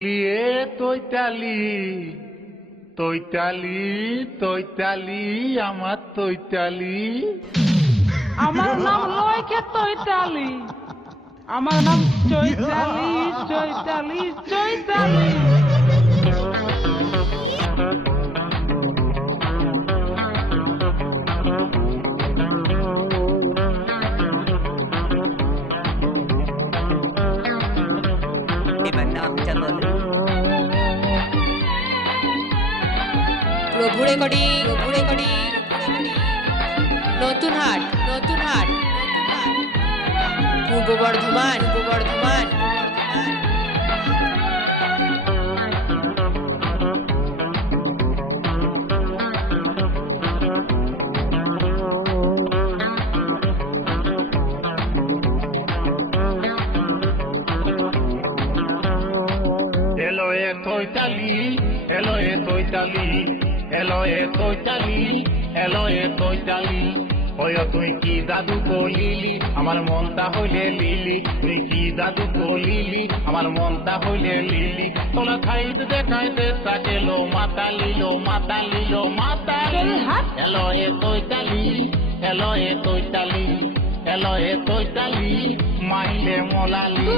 লিয়ে তৈতালি তৈতালি তৈতালি আমার তৈতালি। আমার নাম লয়কে তৈতালি, আমার নাম চৈতালি চৈতালি চৈতালি। এবার নামটা বলো। প্রভু রেকর্ডিং, নতুন হাট, পূর্ব বর্ধমান। এলো এ তৈতালি, এলো এ তৈতালি, এলো এ তৈতালি, এলো এ তৈতালি। ওই তুই কি জাদু কলিলি আমার মনটা হইলে লিলি, তুই কি জাদু কলিলি আমার মনটা হইলে লিলি। তোলা খাইতে দেখাইতে তাকেলো মাতালিলো মাতালিলো মাতালি। এলো এ তৈতালি, এলো এ তৈতালি, এলো এ তৈতালি, মাইলে মোলালি।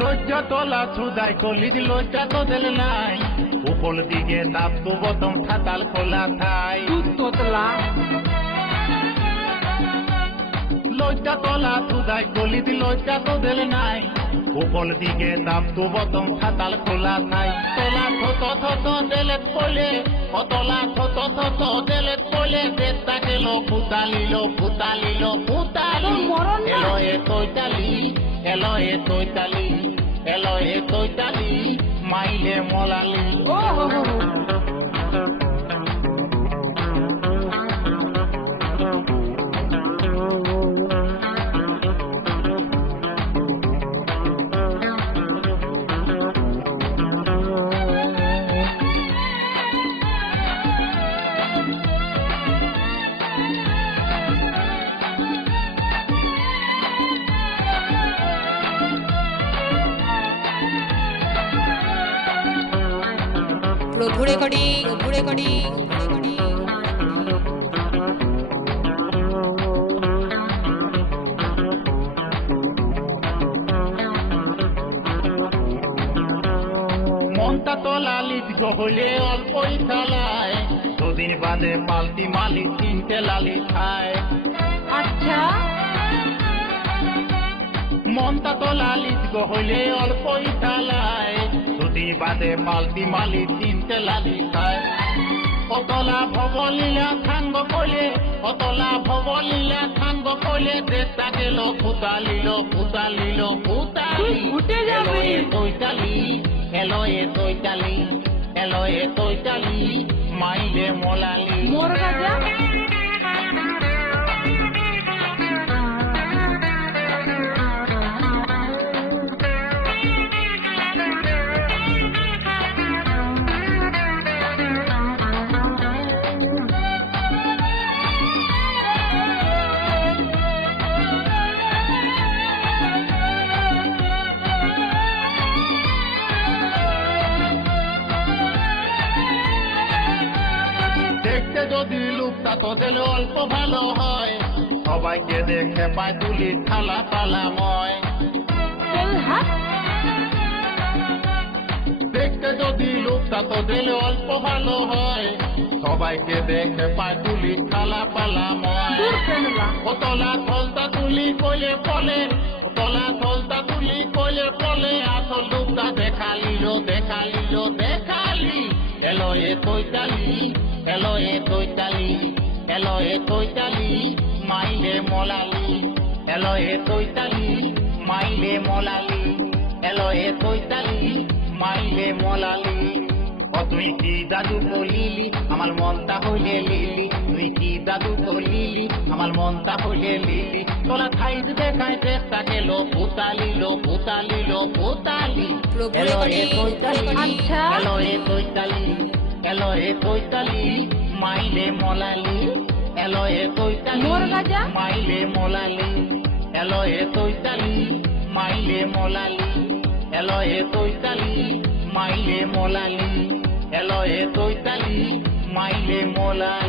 লজ্জা তোলা ছুদাই কলি লজ্জা তো দিল নাই, উপর দিকে তাপ তো বতম খাতাল খোলা থাই। তোতলা লজ্জা তোলা ছুদাই কলি লজ্জা তো দিল নাই, উপর দিকে তাপ তো বতম খাতাল খোলা থাই। তোলা থত দেলেত পলে, অতলা থত দেলেত পলে, দেশটা গেল ফুতালিলো ফুতালিলো ফুতালি। এলো এ তৈতালি, এলো এ তৈতালি, এলো এ তৈতালি, মাইলে মোলালি। প্রভু রেকর্ডিং। মনটা তো লালিত হলে অল্পই চালায়, দুদিন বাদে পাল্টি মালি তিনটে লালি খায়। আচ্ছা মনটা তো লালিত হলে অল্পই চালায়, দুদিন বাদে পাল্টি মালি তিনটে লালি খায়। অতলা ভবলীলা থাঙ্গ কলে, অতলা ভবলীলা থাঙ্গ কলে, দেশটা গেল ফুতালিলো ফুতালিলো ফুতালি। উঠে এলো যাবে এ তৈতালি, এলো এ তৈতালি, এলো এ তৈতালি, মাইলে মোলালি। মোর রাজা দেখতে যদি লুকটা তো দিলে অল্প ভালো হয়, সবাইকে দেখে পায় তুলি থালা পালাময়। দেখতে যদি লুকটা তো দিলে অল্প ভালো হয়, সবাইকে দেখে পায় তুলি থালা পালাময়। ওতলা থলতা তুলি কইলে ফলে, ওতলা থলতা তুলি কইলে ফলে, আসল লুকটা দেখালিলো দেখালিলো দেখালি। এলো এ তৈতালি, এলো এ তৈতালি, এলো এ তৈতালি, মাইলে মোলালি। এলো এ তৈতালি, মাইলে মোলালি, এলো এ তৈতালি, মাইলে মোলালি। তুই কি জাদু কলিলি আমার মনটা হইলে লিলি তুই কি জাদু কলিলি আমার মনটা হইলে লিলি তোলা খাইজ দেখাই চেষ্টা গেল ভূতালি লো ভূতালি লো ভূতালি প্রভু এলো এ রেকর্ডিং, চৈতালি আচ্ছা। এলো এ চৈতালি এলো এ চৈতালি মাইলে মলালি এলো এ চৈতালি মোর গাজা? মাইলে মলালি এলো এ চৈতালি মাইলে মলালি এলো এ চৈতালি মাইলে মলালি এলো এ চৈতালি মাইলে মলালি